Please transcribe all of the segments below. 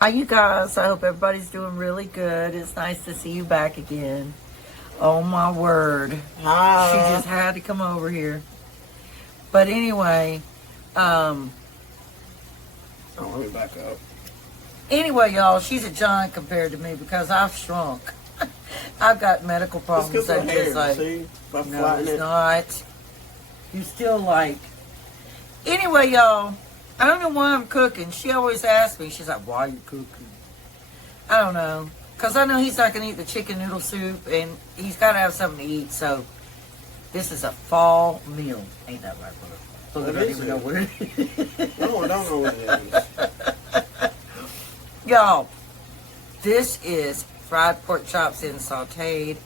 Hi, you guys. I hope everybody's doing really good. It's nice to see you back again. Oh, my word. Hi. She just had to come over here. But anyway, Oh, let me back up. anyway, y'all, she's a giant compared to me because I've shrunk. I've got medical It's problems. because of That hair, just like, see? By no, flattening it's it. not. You still like. Anyway, y'all, I don't know why I'm cooking. She always asks me, she's like, why are you cooking? I don't know. Because I know he's not going to eat the chicken noodle soup, and he's got to have something to eat, so this is a fall meal. Ain't that right, brother? So What I don't is even it? know what it is. No, I don't know what it is. Y'all, this is fried pork chops in sauteed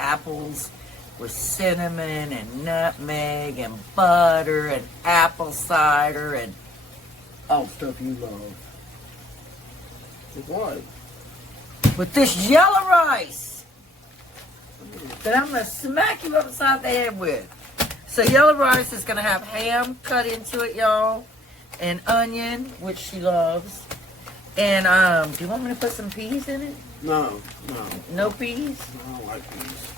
apples with cinnamon and nutmeg and butter and apple cider and all stuff you love. What? With this yellow rice that I'm going to smack you upside the head with. So yellow rice is going to have ham cut into it, y'all, and onion, which she loves. And do you want me to put some peas in it? No. No peas? I don't like these.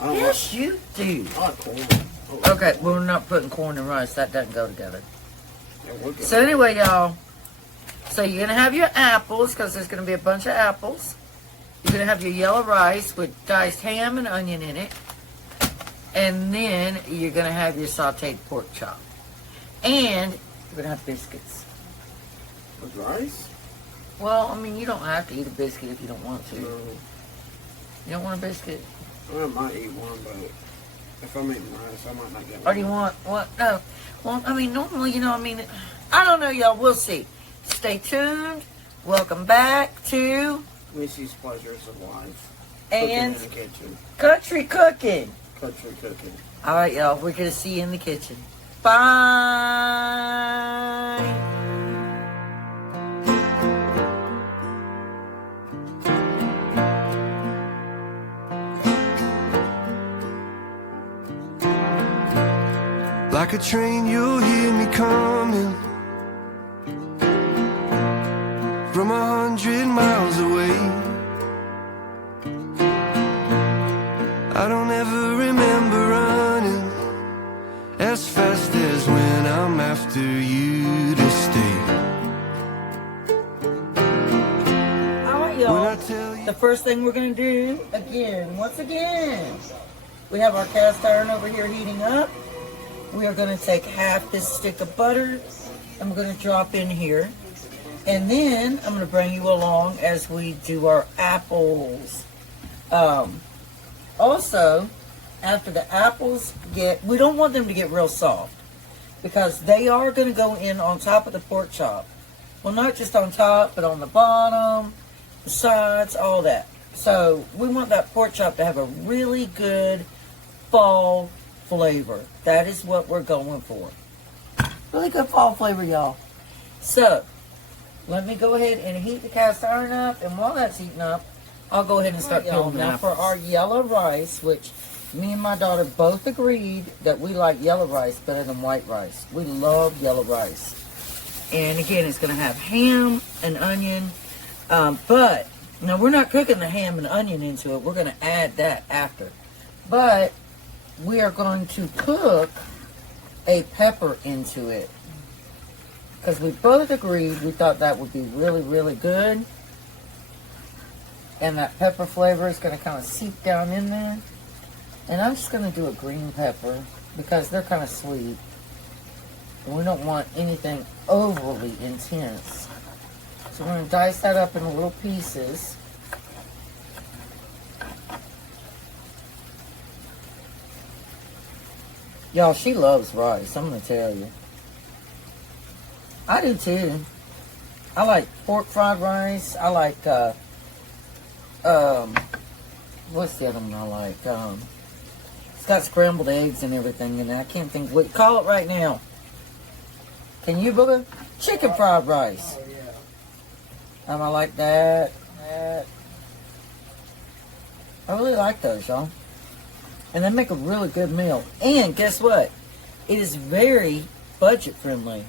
I don't Yes, you do. like, I like corn. Oh, Okay, well, we're not putting corn and rice. That doesn't go together. yeah, we're good. So anyway, y'all, so you're going to have your apples, because there's going to be a bunch of apples. You're going to have your yellow rice with diced ham and onion in it. And then you're going to have your sauteed pork chop. And you're going to have biscuits. With rice? Well, I mean, you don't have to eat a biscuit if you don't want to. No. You don't want a biscuit? I might eat one, but if I'm eating rice, I might not get one. Or do you want what? No. Well, I mean, normally, I don't know, y'all. We'll see. Stay tuned. Welcome back to Missy's Pleasures of Life. And Cooking in the kitchen. Country Cooking. Country cooking. All right, y'all. We're going to see you in the kitchen. Bye. Like a train, you'll hear me coming from 100 miles away. I don't ever remember running as fast as when I'm after you to stay. All right, When y'all. I tell you The first thing we're going to do, once again, we have our cast iron over here heating up. We are going to take half this stick of butter and we're going to drop in here. And then I'm going to bring you along as we do our apples. Also, after the apples we don't want them to get real soft because they are going to go in on top of the pork chop. Well, not just on top, but on the bottom, the sides, all that. So we want that pork chop to have a really good fall flavor. That is what we're going for. Really good fall flavor, y'all. So, let me go ahead and heat the cast iron up, and while that's heating up, I'll go ahead and start peeling them. Now for our yellow rice, which me and my daughter both agreed that we like yellow rice better than white rice. We love yellow rice. And again, it's going to have ham and onion, but now we're not cooking the ham and onion into it. We're going to add that after. But we are going to cook a pepper into it. Because we both agreed we thought that would be really, really good. And that pepper flavor is going to kind of seep down in there. And I'm just going to do a green pepper because they're kind of sweet. And we don't want anything overly intense. So we're going to dice that up into little pieces. Y'all, she loves rice, I'm going to tell you. I do too. I like pork fried rice. I like, what's the other one I like? It's got scrambled eggs and everything in it. I can't think what, call it right now. Can you, Booger? Chicken fried rice. I like that. I really like those, y'all. And they make a really good meal. And guess what? It is very budget friendly.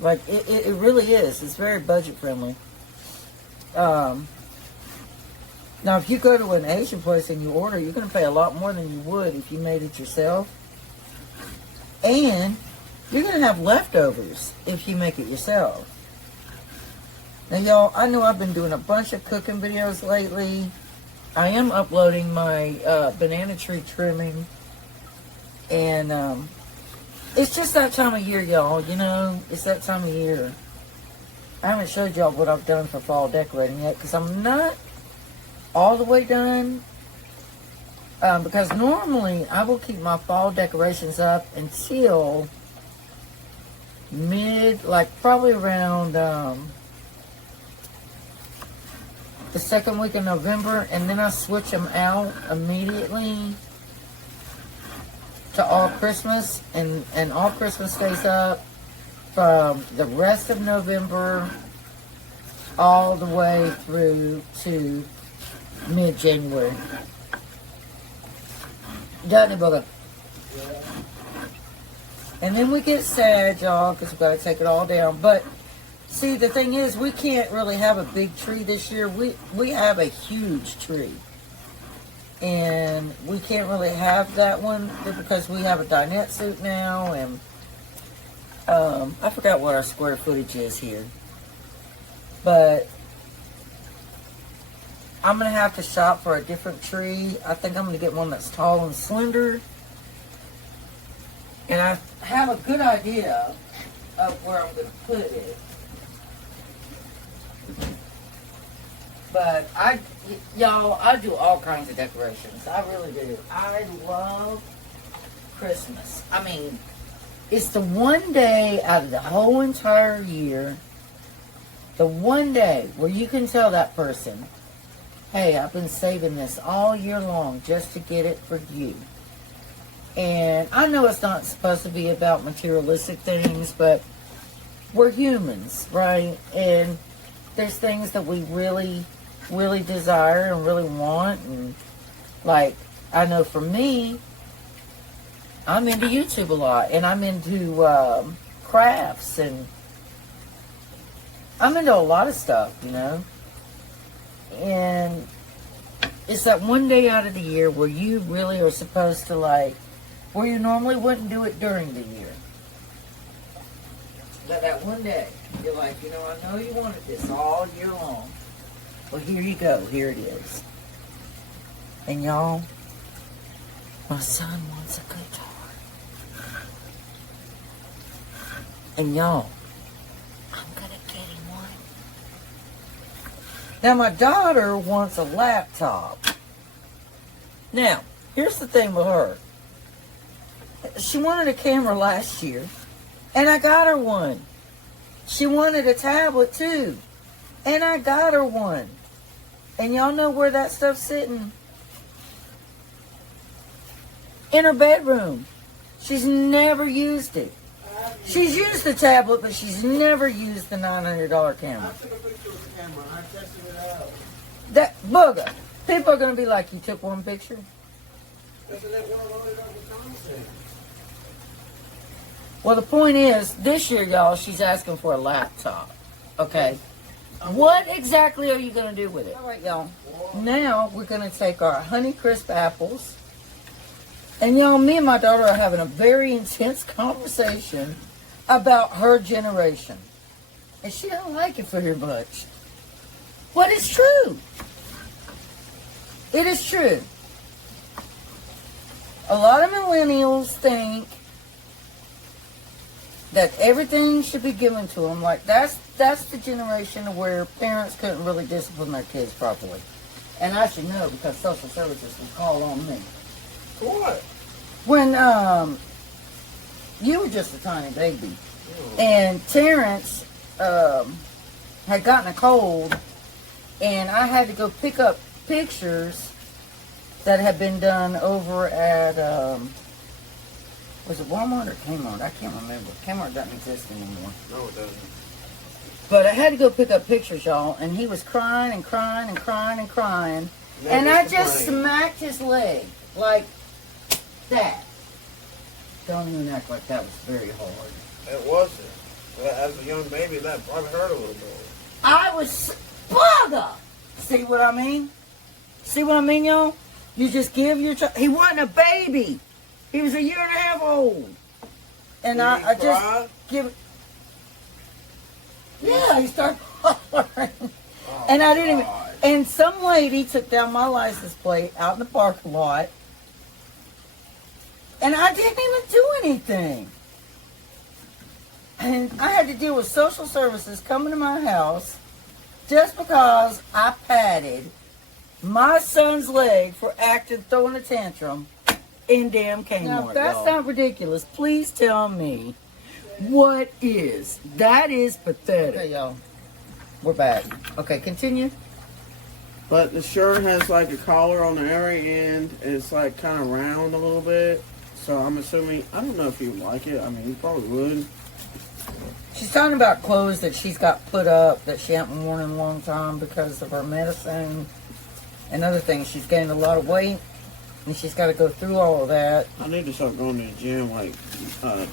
Like, it really is. It's very budget friendly. Now, if you go to an Asian place and you order, you're going to pay a lot more than you would if you made it yourself. And you're going to have leftovers if you make it yourself. Now, y'all, I know I've been doing a bunch of cooking videos lately. I am uploading my banana tree trimming. And it's just that time of year, y'all. You know, it's that time of year. I haven't showed y'all what I've done for fall decorating yet because I'm not all the way done. Because normally I will keep my fall decorations up until probably around the second week of November, and then I switch them out immediately to all Christmas, and all Christmas stays up from the rest of November all the way through to mid-January. Doesn't it, brother? And then we get sad, y'all, because we've got to take it all down. But see, the thing is, we can't really have a big tree this year. We have a huge tree. And we can't really have that one because we have a dinette suit now. And I forgot what our square footage is here. But I'm going to have to shop for a different tree. I think I'm going to get one that's tall and slender. And I have a good idea of where I'm going to put it. But y'all, I do all kinds of decorations. I really do. I love Christmas. I mean, it's the one day out of the whole entire year, the one day where you can tell that person, hey, I've been saving this all year long just to get it for you. And I know it's not supposed to be about materialistic things, but we're humans, right? And there's things that we really desire and really want. And like, I know for me, I'm into YouTube a lot, and I'm into crafts, and I'm into a lot of stuff, you know. And it's that one day out of the year where you really are supposed to, like, where you normally wouldn't do it during the year. But that one day, you're like, you know, I know you wanted this all year long. Well, here you go. Here it is. And y'all, my son wants a guitar. And y'all, I'm going to get him one. Now, my daughter wants a laptop. Now, here's the thing with her. She wanted a camera last year, and I got her one. She wanted a tablet, too, and I got her one. And y'all know where that stuff's sitting? In her bedroom. She's never used it. She's used the tablet, but she's never used the $900 camera. I took a picture with the camera. I tested it out. That booger. People are going to be like, you took one picture? Isn't that one loaded up with content? Well, the point is, this year, y'all, she's asking for a laptop. Okay? What exactly are you going to do with it? All right, y'all. Now, we're going to take our Honeycrisp apples. And, y'all, me and my daughter are having a very intense conversation about her generation. And she don't like it very much. But it's true. It is true. A lot of millennials think that everything should be given to them. Like, that's the generation where parents couldn't really discipline their kids properly. And I should know because social services can call on me. What? When you were just a tiny baby, and Terrence had gotten a cold, and I had to go pick up pictures that had been done over at was it Walmart or Kmart? I can't remember. Kmart doesn't exist anymore. No, it doesn't. But I had to go pick up pictures, y'all, and he was crying and crying and crying and crying. And I just smacked his leg like that. Don't even act like that was very hard. It wasn't. As a young baby, that probably hurt a little bit. I was bugger. See what I mean? See what I mean, y'all? You just give your child. He wasn't a baby. He was a year and a half old. And I just give it. Yeah, he started hollering. Oh, And I didn't even. God. And some lady took down my license plate out in the parking lot. And I didn't even do anything. And I had to deal with social services coming to my house just because I patted my son's leg for throwing a tantrum in damn Kmart. Now, if that's not ridiculous, please tell me what is. That is pathetic. Okay, y'all. We're back. Okay, continue. But the shirt has like a collar on the very end, and it's like kind of round a little bit. So I'm assuming, I don't know if you like it. I mean, you probably would. She's talking about clothes that she's got put up that she hasn't worn in a long time because of her medicine and other things. She's gained a lot of weight, and she's got to go through all of that. I need to start going to the gym like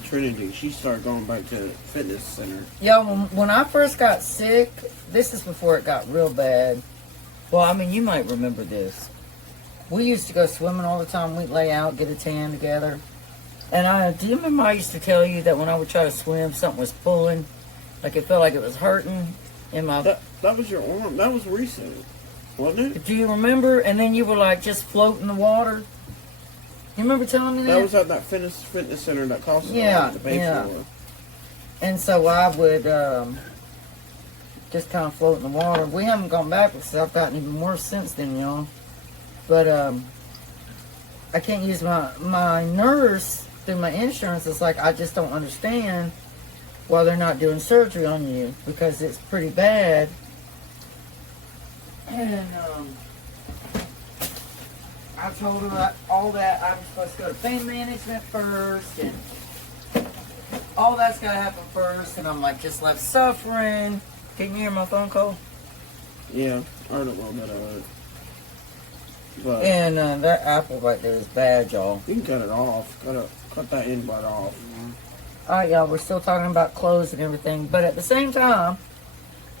Trinity. She started going back to the fitness center. Yeah, when I first got sick, this is before it got real bad. Well, I mean, you might remember this. We used to go swimming all the time. We'd lay out, get a tan together. And do you remember I used to tell you that when I would try to swim, something was pulling? Like it felt like it was hurting in my... That was your arm. That was recent, wasn't it? Do you remember? And then you were like just floating in the water. You remember telling me that? That was at that fitness center that cost us to pay for. And so I would just kind of float in the water. We haven't gone back because I've gotten even worse since then, y'all. But I can't use my nurse through my insurance. It's like I just don't understand why they're not doing surgery on you because it's pretty bad. And I told her all that I was supposed to go to pain management first, and all that's got to happen first. And I'm like just left suffering. Can you hear my phone call? Yeah, I heard a little bit of it. But And that apple right there is bad, y'all. you can cut it off. Cut that end part off. Alright, y'all, we're still talking about clothes and everything, but at the same time,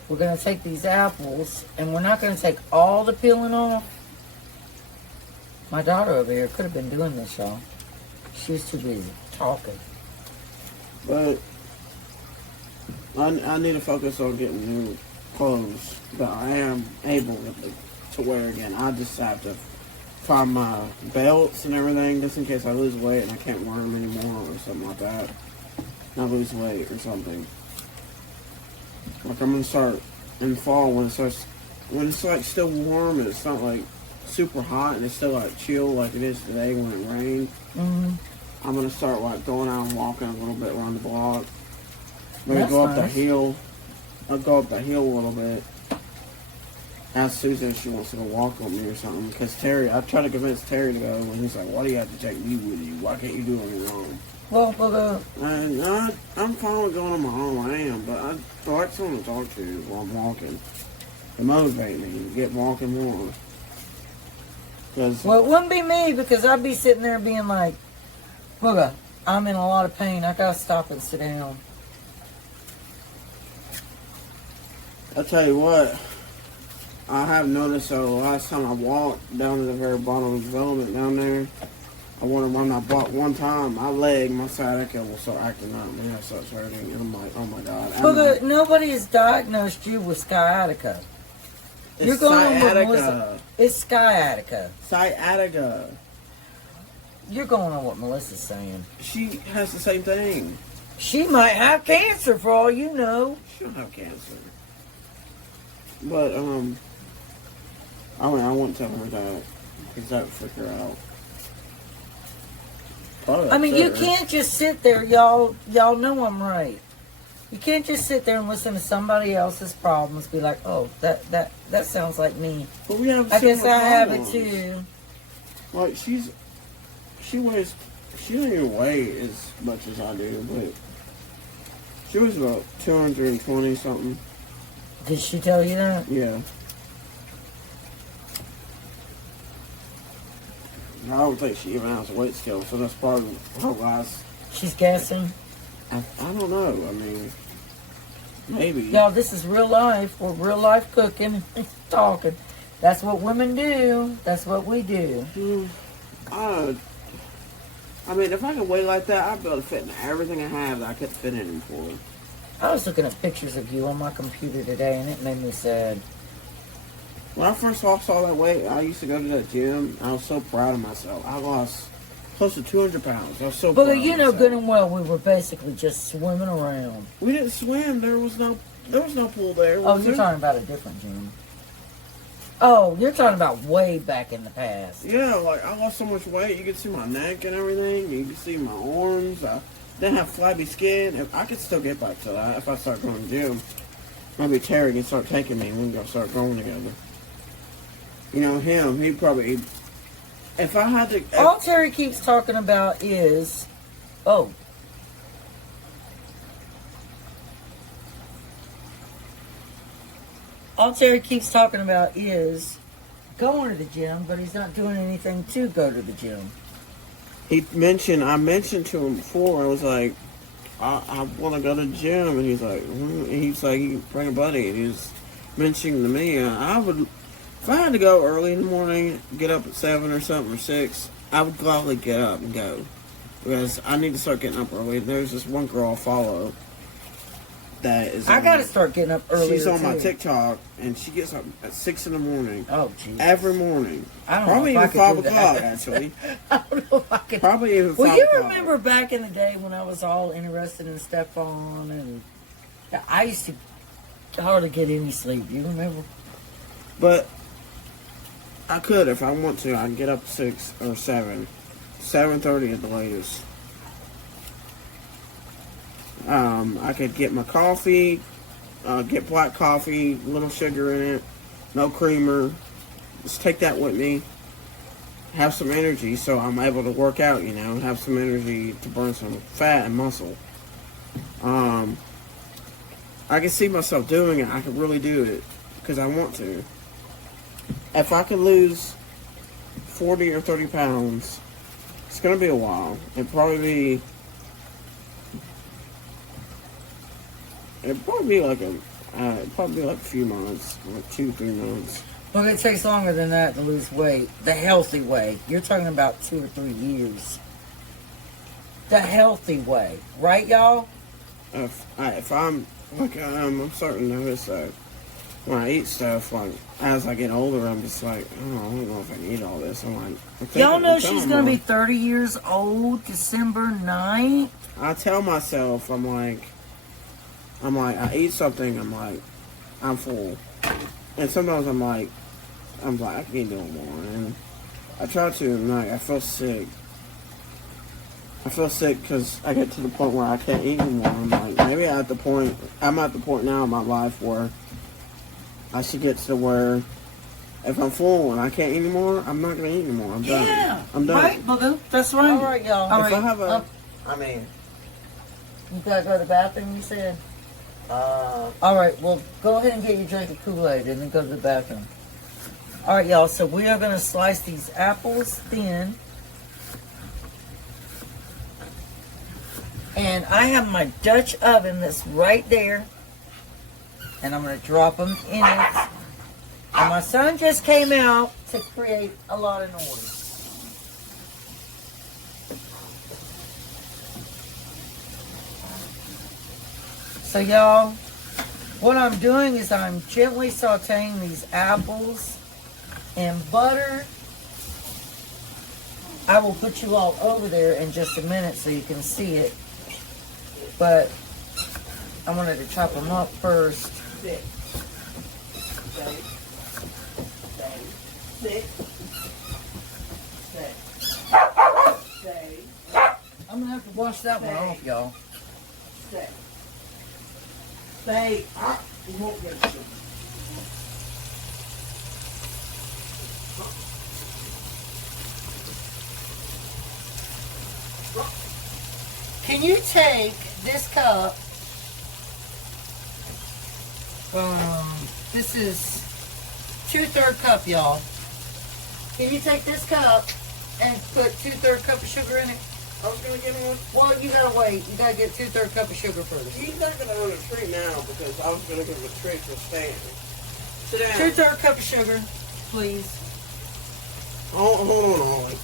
we're going to take these apples, and we're not going to take all the peeling off. My daughter over here could have been doing this, y'all. She was too busy talking. But I need to focus on getting new clothes that I am able to wear again. I just have to find my belts and everything just in case I lose weight and I can't wear them anymore or something like that. And I lose weight or something. Like I'm gonna start in fall when it's like still warm and it's not like super hot and it's still like chill like it is today when it rained. Mm-hmm. I'm gonna start like going out and walking a little bit around the block. Maybe That's go up the nice. hill. I'll go up the hill a little bit. Ask Susan if she wants to go walk with me or something. Because I tried to convince Terry to go, and he's like, "Why do you have to take me with you? Why can't you do it on your own?" Well, we'll go. And I'm fine with going on my own. I am, but I like someone to talk to while I'm walking to motivate me to get walking more. Because Well, it wouldn't be me because I'd be sitting there being like, Booga, I'm in a lot of pain. I gotta stop and sit down. I tell you what, I have noticed the last time I walked down to the very bottom of the development down there, I wonder when I walked one time, my sciatica will start acting up. Man, it starts hurting. And I'm like, oh my God. Booga, nobody has diagnosed you with sciatica. It's sciatica. It's sciatica. Sciatica. You're going on what Melissa's saying. She has the same thing. She might have cancer for all you know. She don't have cancer. But, I wouldn't tell her that. Because that would freak her out. I mean, you can't just sit there, y'all know I'm right. You can't just sit there and listen to somebody else's problems, be like, oh, that sounds like me. But we have I guess similar I have it problems. too. Like, she doesn't even weigh as much as I do, but she was about 220 something. Did she tell you that? Yeah. I don't think she even has a weight scale, so that's probably her last. She's guessing. I don't know. I mean, Maybe. Y'all, this is real life. We're real life cooking and talking. That's what women do. That's what we do. I mean, if I could weigh like that, I'd be able to fit in everything I have that I couldn't fit in before. I was looking at pictures of you on my computer today, and it made me sad. When I first saw that weight, I used to go to the gym. I was so proud of myself. I lost close to 200 pounds. I was so proud But of you know myself. good and well we were basically just swimming around. We didn't swim. There was no pool there. Oh, was you're there? talking about a different gym. Oh, you're talking about way back in the past. Yeah, like I lost so much weight. You could see my neck and everything. You could see my arms. I didn't have flabby skin. If I could still get back to that if I start going to the gym. Maybe Terry can start taking me and we can start going together. You know him. He'd probably. If I had to. All Terry keeps talking about is, all Terry keeps talking about is going to the gym, but he's not doing anything to go to the gym. I mentioned to him before, I was like, I want to go to the gym, and he's like, you bring a buddy, and he was mentioning to me, I would, if I had to go early in the morning, get up at 7 or something, or 6, I would gladly get up and go, because I need to start getting up early. There's this one girl I follow that is I got to start getting up early. She's on my TikTok, and she gets up at 6 in the morning. Oh, geez. Every morning. I don't Probably know if even I 5 could do o'clock, that. actually. I don't know if I could. Probably even 5 Well, you o'clock. remember back in the day when I was all interested in Stefan, and I used to hardly get any sleep. You remember? But I could, if I want to, I can get up at 6 or 7. 7:30 at the latest. I could get my coffee, get black coffee, little sugar in it, no creamer. Just take that with me. Have some energy so I'm able to work out, have some energy to burn some fat and muscle. I can see myself doing it. I could really do it because I want to. If I could lose 40 or 30 pounds, it's going to be a while. It'd probably be like a few months, like 2-3 months. Well, it takes longer than that to lose weight. The healthy way. You're talking about 2 or 3 years. The healthy way. Right, y'all? If I'm, like, I'm starting to notice that when I eat stuff, like, as I get older, I'm just like, oh, I don't know if I need all this. I'm like, Y'all know she's going to be 30 years old December 9th? I tell myself, I'm like, I eat something, I'm like, I'm full. And sometimes I'm like, I can't do it more. And I try to, and like, I feel sick. I feel sick because I get to the point where I can't eat anymore. I'm like, maybe I'm at the point now in my life where I should get to where if I'm full and I can't eat anymore, I'm not going to eat anymore. I'm done. Yeah. I'm done. Right, Booger? That's right. All right, y'all. All If right. I have a, You got to go to the bathroom, you said? All right, well, go ahead and get your drink of Kool-Aid and then go to the bathroom. All right, y'all, so we are going to slice these apples thin. And I have my Dutch oven that's right there. And I'm going to drop them in it. And my son just came out to create a lot of noise. So y'all, what I'm doing is I'm gently sauteing these apples in butter. I will put you all over there in just a minute so you can see it. But I wanted to chop them up first. I'm going to have to wash that one off, y'all. you won't get it. Can you take this cup? This is 2/3 cup, y'all. Can you take this cup and put 2/3 cup of sugar in it? I was gonna get one. Well, you gotta wait. You gotta get 2/3 cup of sugar first. He's not gonna own a treat now because I was gonna give him a treat for staying. Sit down. 2/3 cup of sugar, please. Hold on, Ollie.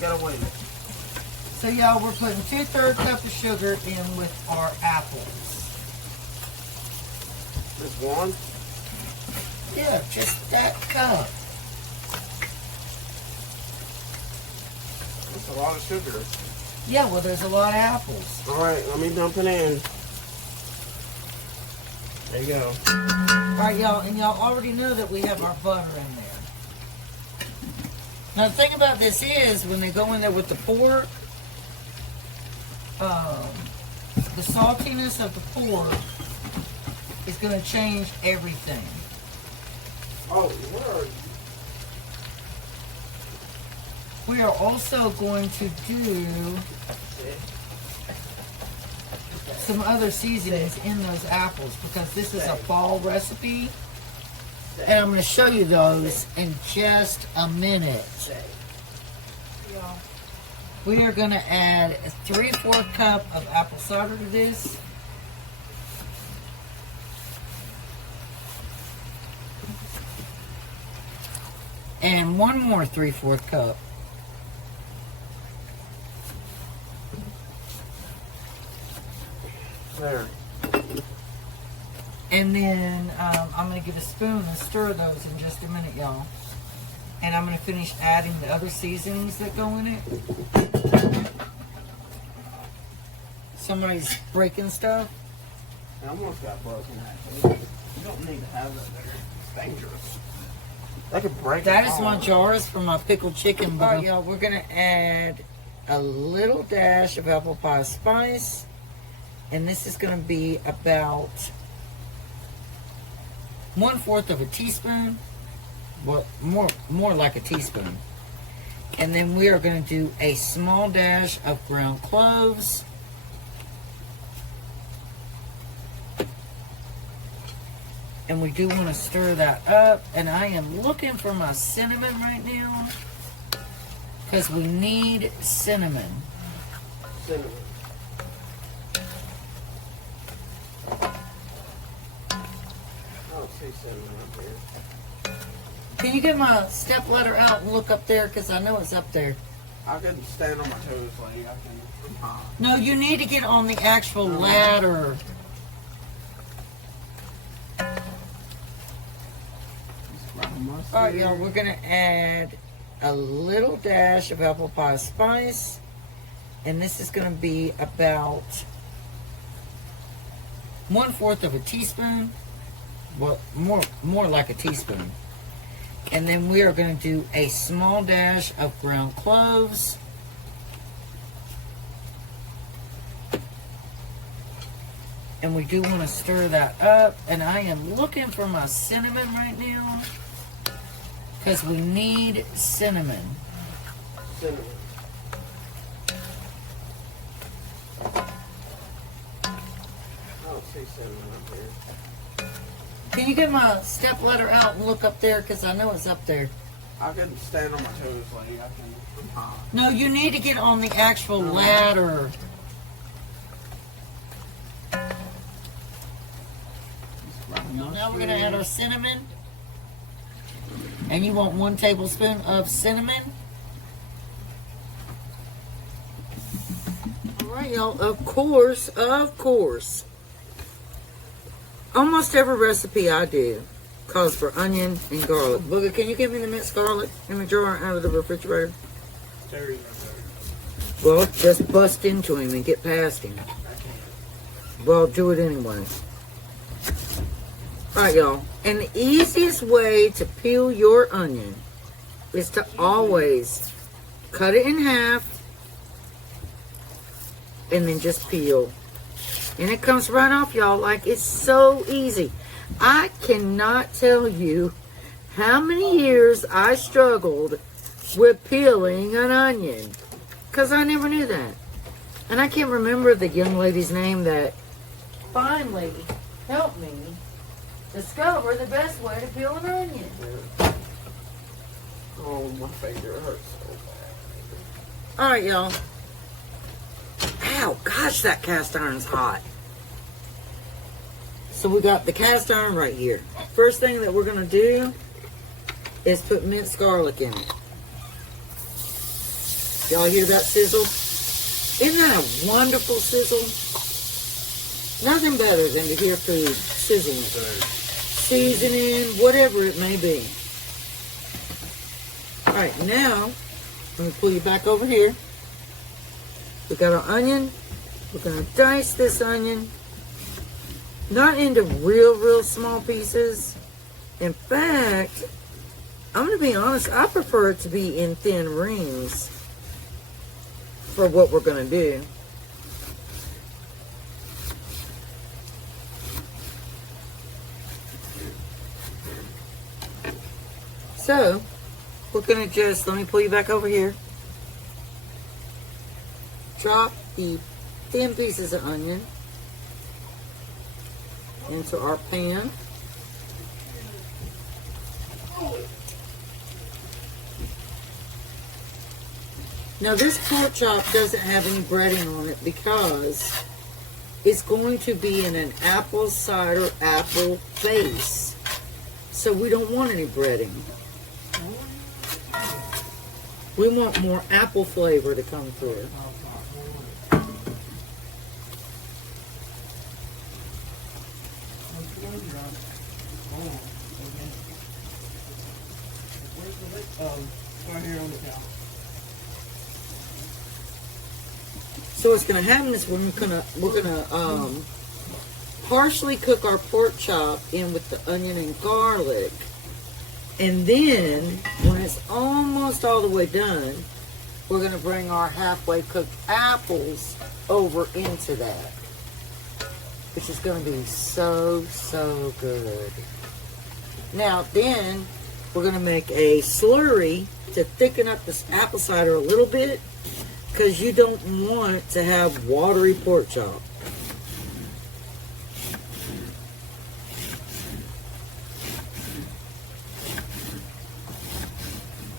Gotta wait. So y'all, we're putting 2/3 cup of sugar in with our apples. Just one? Yeah, just that cup. That's a lot of sugar. Yeah, well, there's a lot of apples. Alright, let me dump it in. There you go. Alright, y'all, and y'all already know that we have our butter in there. Now, the thing about this is, when they go in there with the pork, the saltiness of the pork is going to change everything. Oh, where are you? We are also going to do some other seasonings in those apples because this is a fall recipe. And I'm going to show you those in just a minute. We are going to add a 3/4 cup of apple cider to this. And one more 3/4 cup. There. And then I'm going to get a spoon and stir those in just a minute, y'all. And I'm going to finish adding the other seasonings that go in it. Somebody's breaking stuff. I almost got broken, actually. You don't need to have that there. It's dangerous. That could break That it is my all. jars for my pickled chicken. All right, y'all, we're going to add a little dash of apple pie spice. And this is going to be about 1/4 of a teaspoon. Well, more like a teaspoon. And then we are going to do a small dash of ground cloves. And we do want to stir that up. And I am looking for my cinnamon right now, because we need cinnamon. Cinnamon. I don't see cinnamon up here. Can you get my step ladder out and look up there? Because I know it's up there. I couldn't stand on my toes, lady. I'm hot. No, you need to get on the actual ladder. Alright, y'all, we're going to add a little dash of apple pie spice. And this is going to be about 1/4 of a teaspoon. Well, more like a teaspoon. And then we are going to do a small dash of ground cloves. And we do want to stir that up. And I am looking for my cinnamon right now, because we need cinnamon. Cinnamon. I don't see cinnamon up here. Can you get my step ladder out and look up there? Because I know it's up there. I couldn't stand on my toes, lady. I'm hot. No, you need to get on the actual ladder. Now we're going to add our cinnamon. And you want 1 tablespoon of cinnamon. Alright, y'all. Of course. Almost every recipe I do calls for onion and garlic. Booger, can you give me the minced garlic in the jar out of the refrigerator? There you Well, just bust into him and get past him. Well, do it anyway. Alright, y'all. And the easiest way to peel your onion is to always cut it in half and then just peel. And it comes right off, y'all. Like, it's so easy. I cannot tell you how many years I struggled with peeling an onion, because I never knew that. And I can't remember the young lady's name that finally helped me discover the best way to peel an onion. Oh, my finger hurts so All right, y'all. Ow, gosh, that cast iron's hot. So we got the cast iron right here. First thing that we're going to do is put minced garlic in it. Y'all hear that sizzle? Isn't that a wonderful sizzle? Nothing better than to hear food sizzling. Seasoning, whatever it may be. Alright, now, let me pull you back over here. We got our onion. We're going to dice this onion. Not into real small pieces. In fact, I'm going to be honest, I prefer it to be in thin rings for what we're going to do. So, we're going to just, let me pull you back over here. Drop the thin pieces of onion into our pan. Now this pork chop doesn't have any breading on it because it's going to be in an apple cider apple base. So we don't want any breading. We want more apple flavor to come through. So what's going to happen is we're gonna partially cook our pork chop in with the onion and garlic, and then when it's almost all the way done, we're going to bring our halfway cooked apples over into that, which is going to be so good. Now then, we're going to make a slurry to thicken up this apple cider a little bit, because you don't want to have watery pork chop.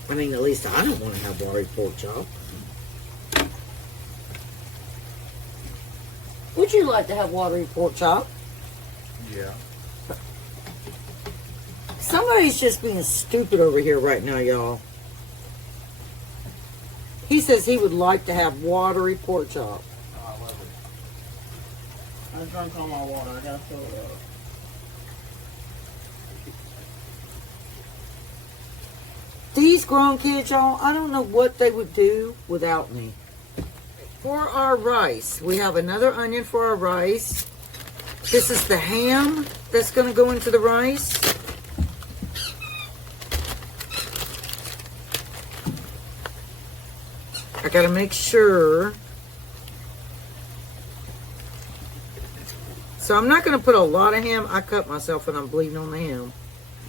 I mean, at least I don't want to have watery pork chop. Would you like to have watery pork chop? Yeah. Somebody's just being stupid over here right now, y'all. He says he would like to have watery pork chop. Oh, I love it. I drank all my water. I gotta fill it up. These grown kids, y'all, I don't know what they would do without me. For our rice, we have another onion for our rice. This is the ham that's going to go into the rice. I got to make sure. So I'm not going to put a lot of ham. I cut myself when I'm bleeding on the ham.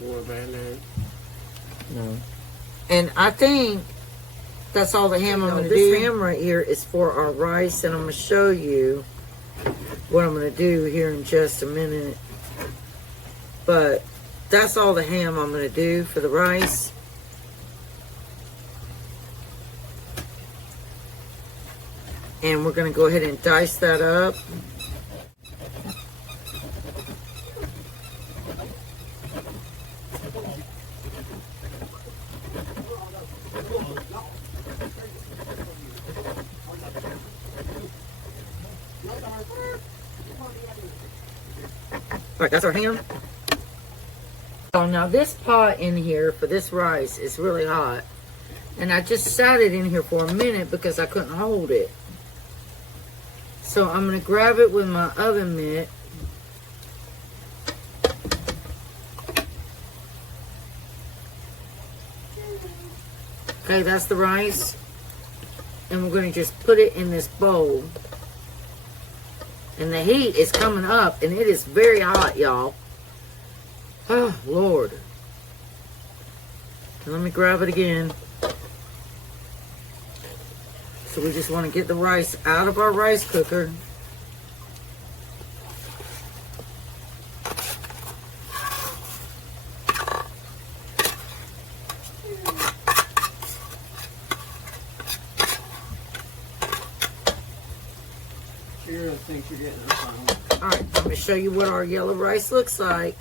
More Band-Aid. No. And I think that's all the ham I'm going to do. This ham right here is for our rice, and I'm going to show you what I'm going to do here in just a minute. But that's all the ham I'm going to do for the rice. And we're going to go ahead and dice that up. All right, that's our ham. So now this pot in here for this rice is really hot. And I just sat it in here for a minute because I couldn't hold it. So I'm going to grab it with my oven mitt. Okay, that's the rice. And we're going to just put it in this bowl. And the heat is coming up, and it is very hot, y'all. Oh, Lord. And let me grab it again. So we just want to get the rice out of our rice cooker. forget. That's fine. Alright, I'm going to show you what our yellow rice looks like.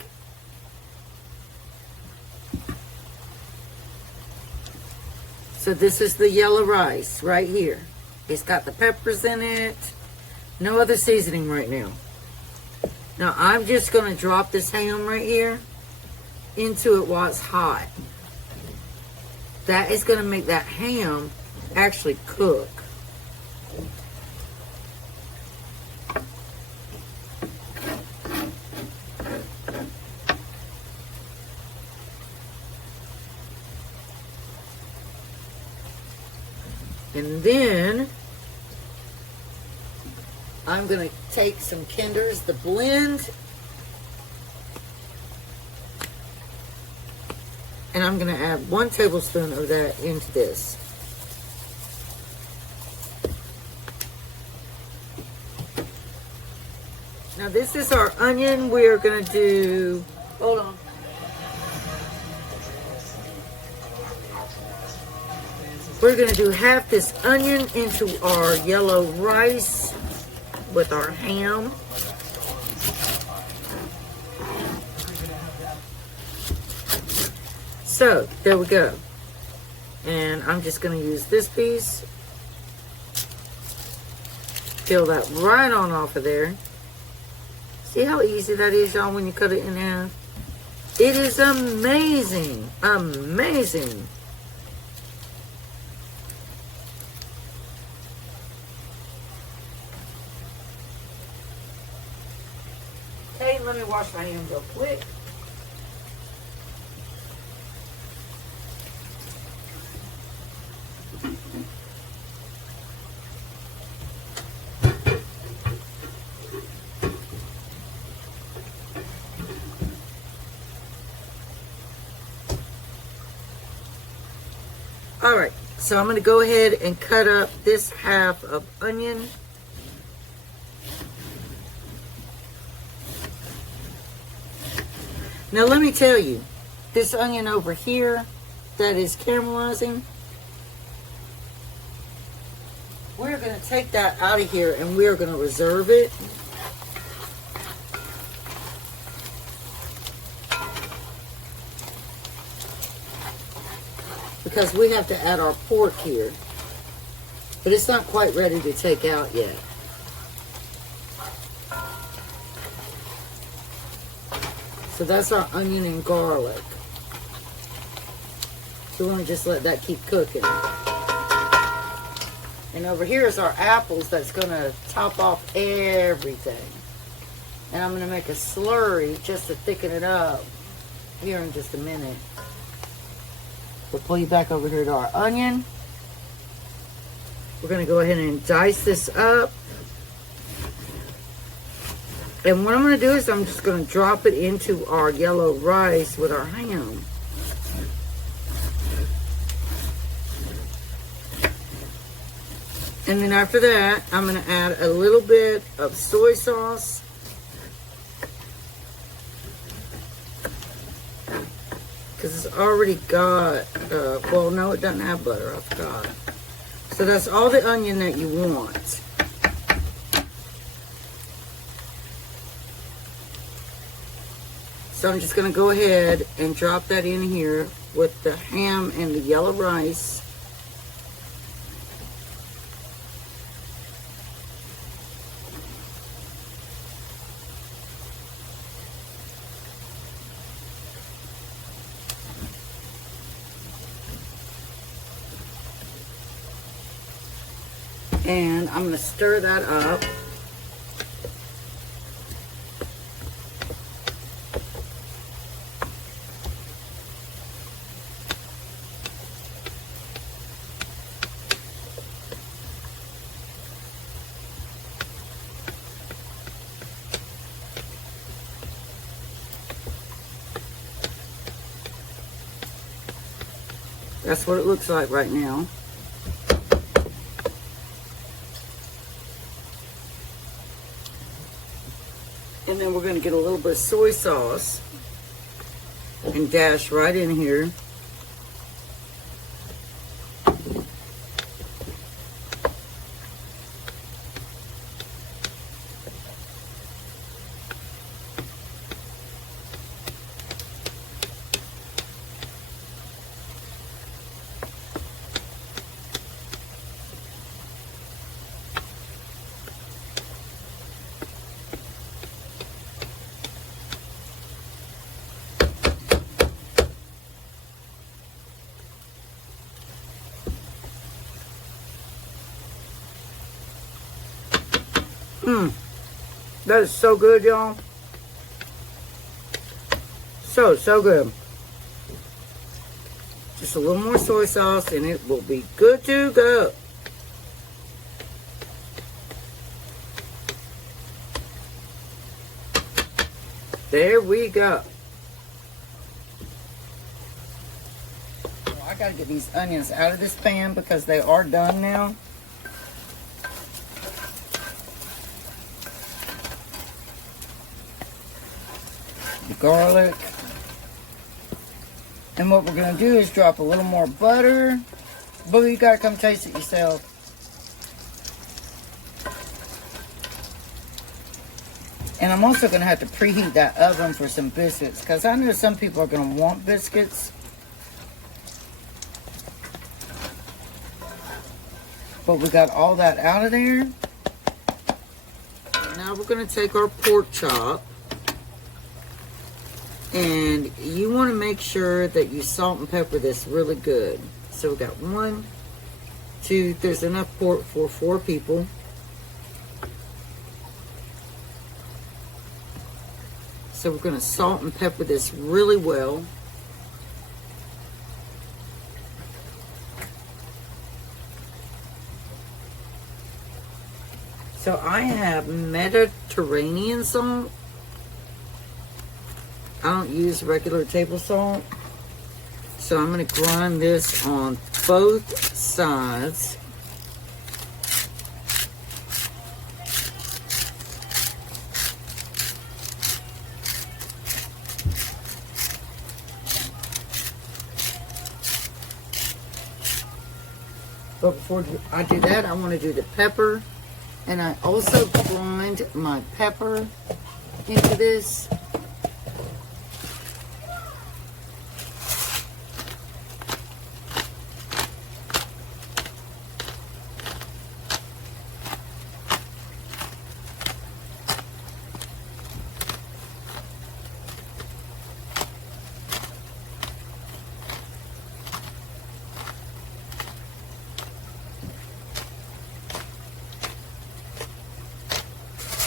So this is the yellow rice right here. It's got the peppers in it. No other seasoning right now. Now I'm just going to drop this ham right here into it while it's hot. That is going to make that ham actually cook. And then I'm going to take some Kinder's, the blend, and I'm going to add 1 tablespoon of that into this. Now this is our onion. We're going to do, hold on. We're going to do half this onion into our yellow rice with our ham. So, there we go. And I'm just going to use this piece. Peel that right on off of there. See how easy that is, y'all, when you cut it in half? It is amazing. Amazing. Okay, let me wash my hands real quick. All right, so I'm going to go ahead and cut up this half of onion. Now let me tell you, this onion over here that is caramelizing, we're going to take that out of here and we're going to reserve it. Because we have to add our pork here. But it's not quite ready to take out yet. So that's our onion and garlic. So we're going to just let that keep cooking. And over here is our apples that's going to top off everything. And I'm going to make a slurry just to thicken it up here in just a minute. We'll pull you back over here to our onion. We're going to go ahead and dice this up. And what I'm going to do is I'm just going to drop it into our yellow rice with our ham. And then after that, I'm going to add a little bit of soy sauce. Because it's already got, well, no, it doesn't have butter. I forgot. So that's all the onion that you want. So I'm just going to go ahead and drop that in here with the ham and the yellow rice. And I'm going to stir that up. That's what it looks like right now. And then we're going to get a little bit of soy sauce and dash right in here. That is so good, y'all. So good. Just a little more soy sauce and it will be good to go. There we go. Well, I gotta get these onions out of this pan because they are done now. The garlic. And what we're gonna do is drop a little more butter. Boo, you gotta come taste it yourself. And I'm also going to have to preheat that oven for some biscuits because I know some people are going to want biscuits. But we got all that out of there. Now we're going to take our pork chop. And you want to make sure that you salt and pepper this really good. So we got 1, 2, there's enough pork for 4 people. So we're going to salt and pepper this really well. So I have Mediterranean salt. I don't use regular table salt. So I'm going to grind this on both sides. But before I do that, I want to do the pepper. And I also grind my pepper into this.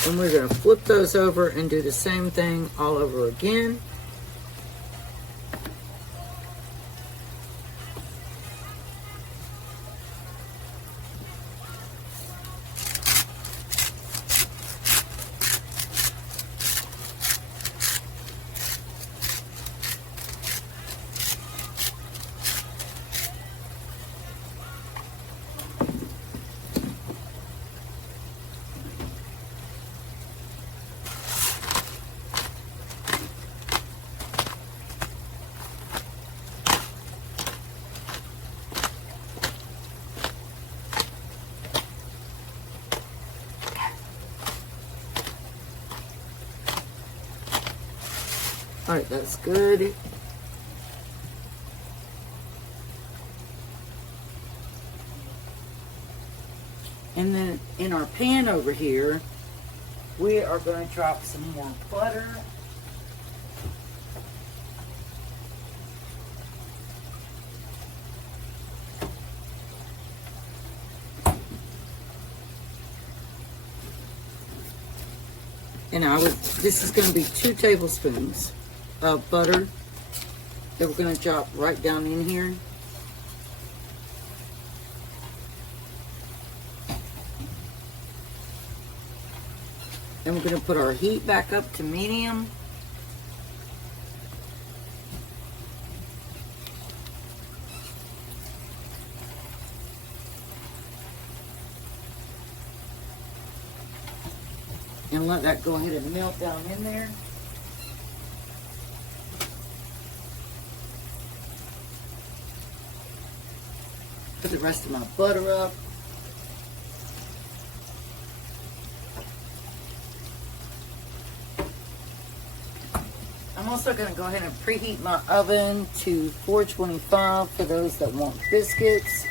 And we're going to flip those over and do the same thing all over again. All right, that's good. And then in our pan over here, we are going to drop some more butter. And this is going to be 2 tablespoons of butter that we're going to drop right down in here. Then we're going to put our heat back up to medium. And let that go ahead and melt down in there. Put the rest of my butter up. I'm also going to go ahead and preheat my oven to 425 for those that want biscuits.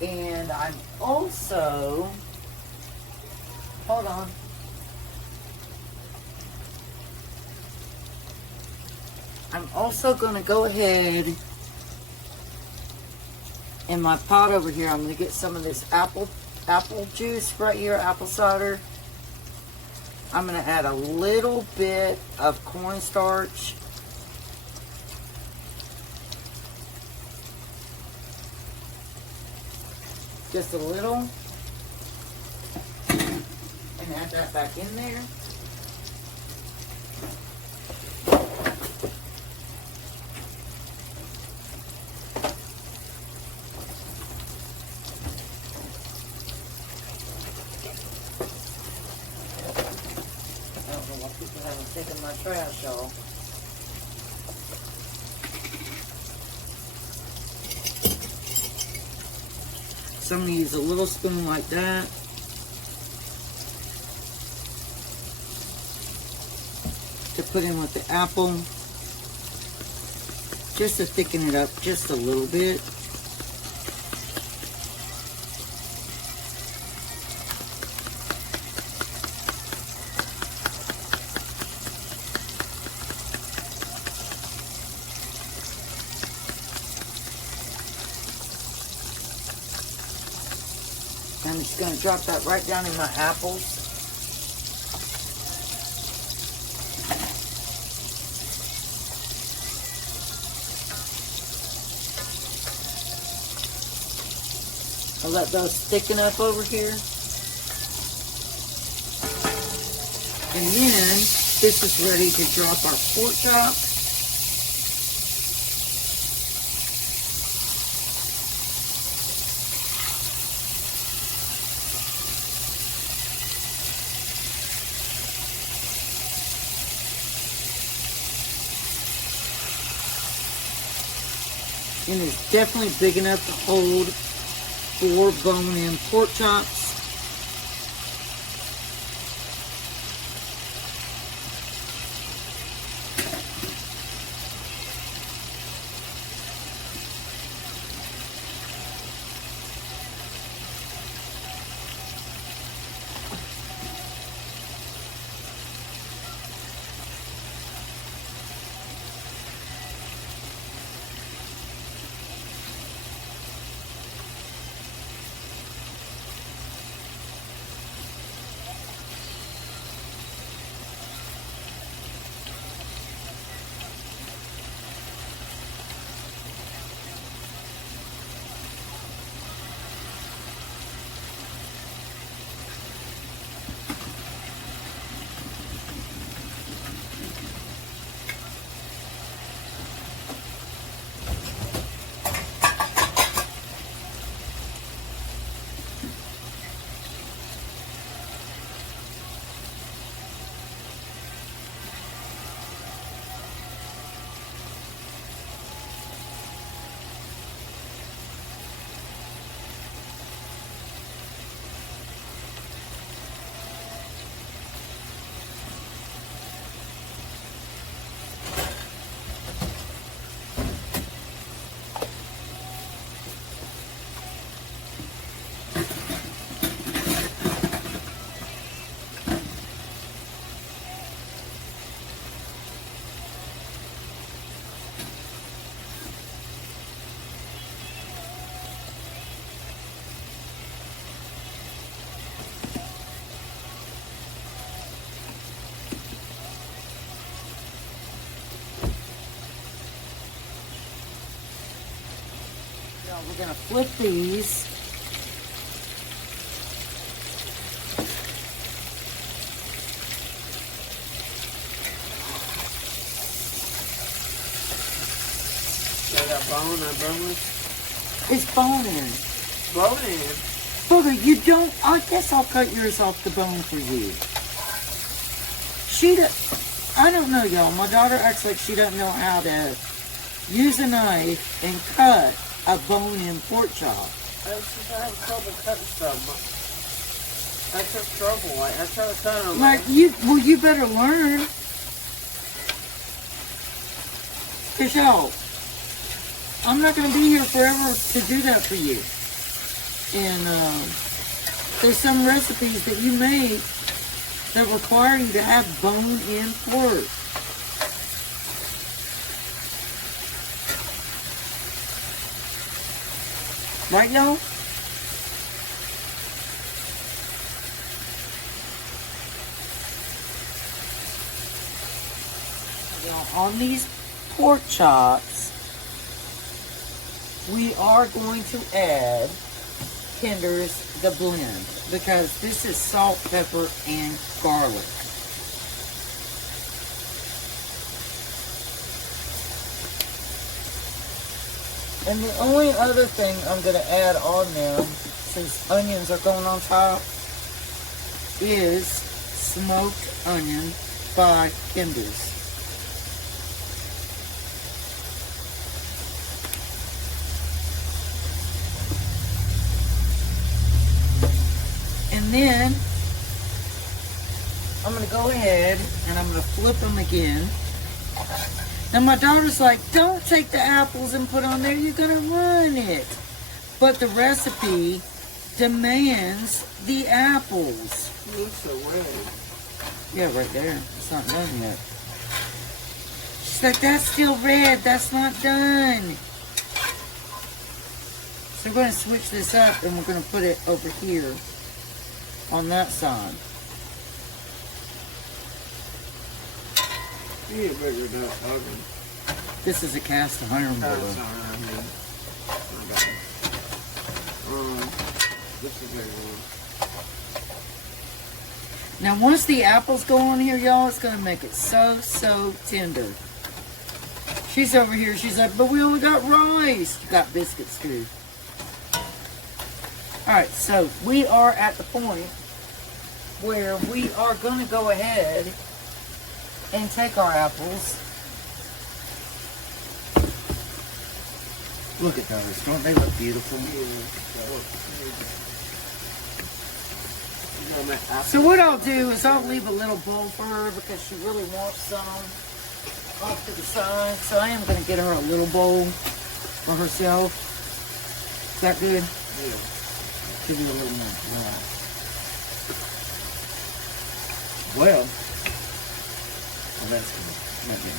And I'm also, hold on. I'm also going to go ahead in my pot over here, I'm going to get some of this apple juice right here, apple cider. I'm going to add a little bit of cornstarch. Just a little. And add that back in there. People haven't taken my trash, y'all. So I'm going to use a little spoon like that. To put in with the apple. Just to thicken it up just a little bit. I'm just going to drop that right down in my apples. I'll let those thicken up over here. And then this is ready to drop our pork chop. And it's definitely big enough to hold 4 bone-in pork chops. We're going to flip these. Is that bone or boneless? It's bone-in. Bone-in? Booger, you don't... I guess I'll cut yours off the bone for you. I don't know, y'all. My daughter acts like she doesn't know how to use a knife and cut a bone-in pork chop. I have trouble cutting stuff. I took trouble. I try to cut them. Like, you better learn. Because, y'all, I'm not going to be here forever to do that for you. And there's some recipes that you make that require you to have bone-in pork. Right, y'all? Now, on these pork chops, we are going to add Kinder's the blend, because this is salt, pepper, and garlic. And the only other thing I'm going to add on them, since onions are going on top, is smoked onion by Kinder's. And then I'm going to go ahead and I'm going to flip them again. Now my daughter's like, don't take the apples and put on there, you're going to ruin it. But the recipe demands the apples. It looks so red. Yeah, right there. It's not done yet. She's like, that's still red, that's not done. So we're going to switch this up and we're going to put it over here on that side. You need a bigger oven. This is a cast iron Oh, bowl. sorry, I mean, this is a bigger one. Now once the apples go on here, y'all, it's going to make it so tender. She's over here, she's like, but we only got rice. You got biscuits too. Alright, so we are at the point where we are going to go ahead and take our apples. Look at those. Don't they look beautiful? So what I'll do is I'll leave a little bowl for her because she really wants some off to the side. So I am going to get her a little bowl for herself. Is that good? Yeah. Give you a little more. Well, that's good. Not good.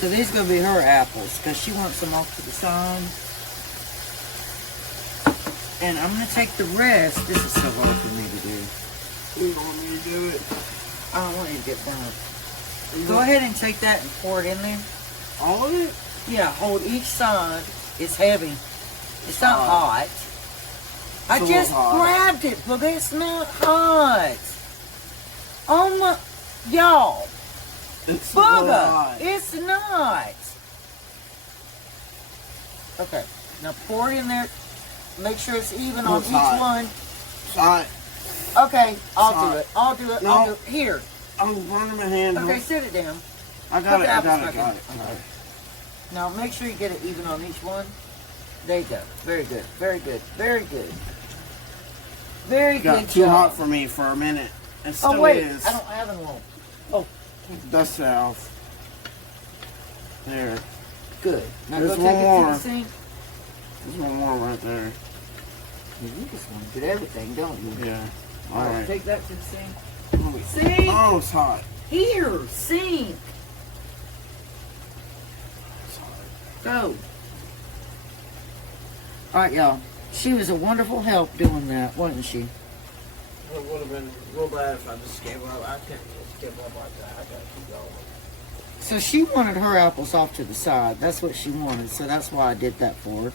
So these are going to be her apples because she wants them off to the side. And I'm going to take the rest. This is so hard for me to do. You want me to do it? I don't want you to get done. Go ahead and take that and pour it in there. All of it? Yeah, hold each side. It's heavy. It's not hot. I It's just hot. grabbed it, but it's not hot. Oh my, y'all. It's a little Bugger! hot. It's not. Okay, now pour it in there. Make sure it's even on It's each hot. one. It's hot. Okay, I'll hot. do it. I'll do it. No. I'll do it. Here. I'm burning my hand. Okay, sit it down. I Put got the it. I apples got it. back Got in. it. Okay. Now make sure you get it even on each one. There you go. Very good. Very good. Very good. Very Got good too job. hot for me for a minute. It still Oh wait, is. I don't have any more. Oh, Dust it off. There. good. Now There's go one take it more. to the sink. There's one more right there. You just want to get everything, don't you? Yeah. All right, Alright. take that to the sink. Oh, Sink. oh, it's hot. Here, sink. It's hot. Go. All right, y'all. She was a wonderful help doing that, wasn't she? It would have been real bad if I just gave up. I can't just give up like that. I gotta keep going. So she wanted her apples off to the side. That's what she wanted. So that's why I did that for her.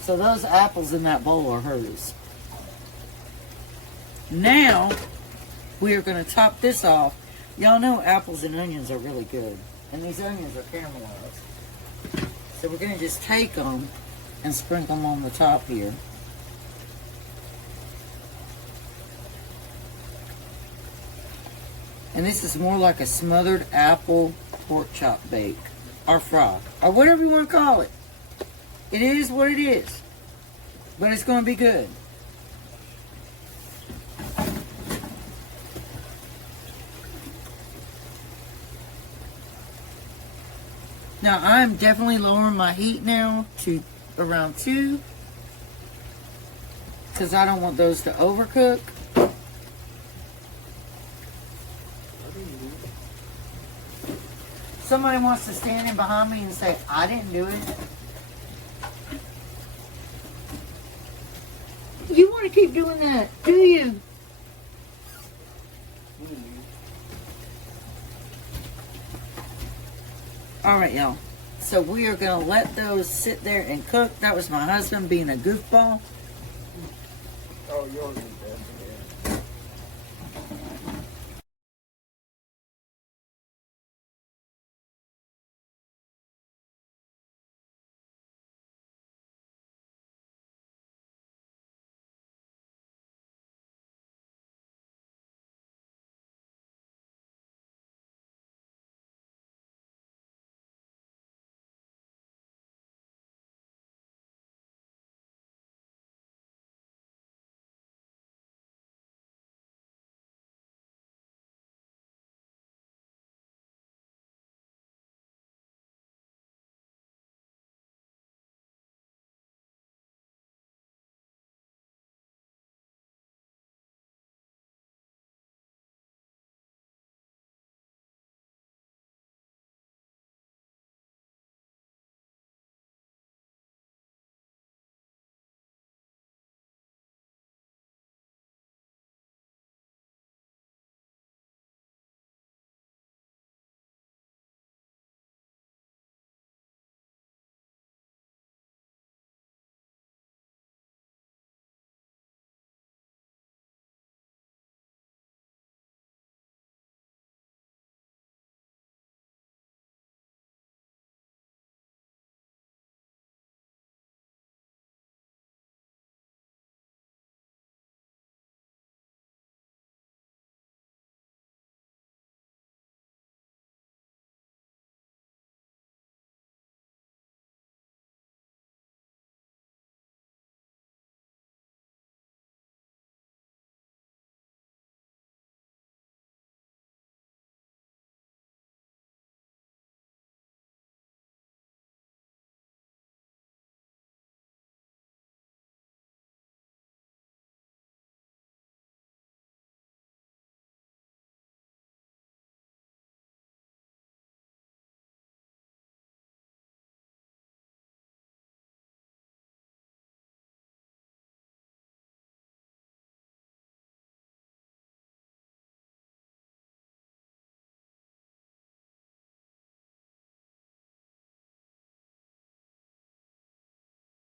So those apples in that bowl are hers. Now, we are going to top this off. Y'all know apples and onions are really good. And these onions are caramelized. So we're going to just take them and sprinkle them on the top here. And this is more like a smothered apple pork chop bake. Or fry. Or whatever you want to call it. It is what it is. But it's going to be good. Now I'm definitely lowering my heat now to around 2. Because I don't want those to overcook. Somebody wants to stand in behind me and say, I didn't do it. want to keep doing that, do you? All right, y'all. So we are going to let those sit there and cook. That was my husband being a goofball. Oh, yours.